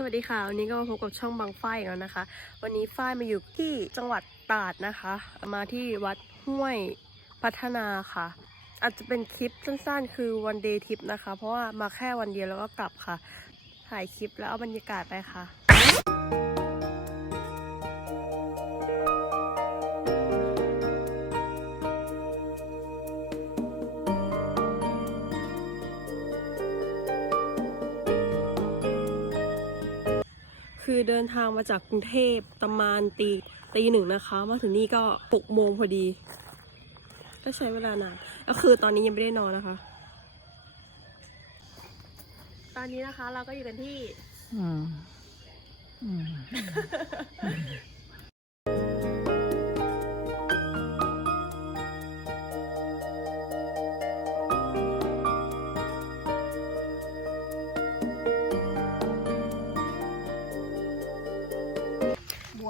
สวัสดีค่ะ วันนี้ก็มาพบกับช่องบางฝ้ายอีกแล้วนะคะ วันนี้ฝ้ายมาอยู่ที่จังหวัดตราดนะคะ มาที่วัดห้วยพัฒนาค่ะ อาจจะเป็นคลิปสั้นๆ คือวันเดย์ทริปนะคะ เพราะว่ามาแค่วันเดียวแล้วก็กลับค่ะ ถ่ายคลิปแล้วเอาบรรยากาศไปค่ะ คือเดินทางมาจากกรุงเทพประมาณตีตีหนึ่งนะคะ มาถึงนี่ก็หกโมงพอดี ก็ใช้เวลานานก็คือตอนนี้ยังไม่ได้นอนนะคะ ตอนนี้นะคะเราก็อยู่กันที่ อืมอืม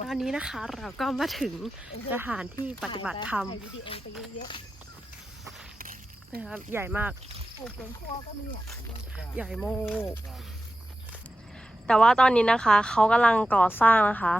ตอนนี้นะคะเราก็มาถึงสถานที่ปฏิบัติธรรมนะครับ ใหญ่มากใหญ่โมกแต่ว่าตอนนี้นะคะเขากำลังก่อสร้างนะคะ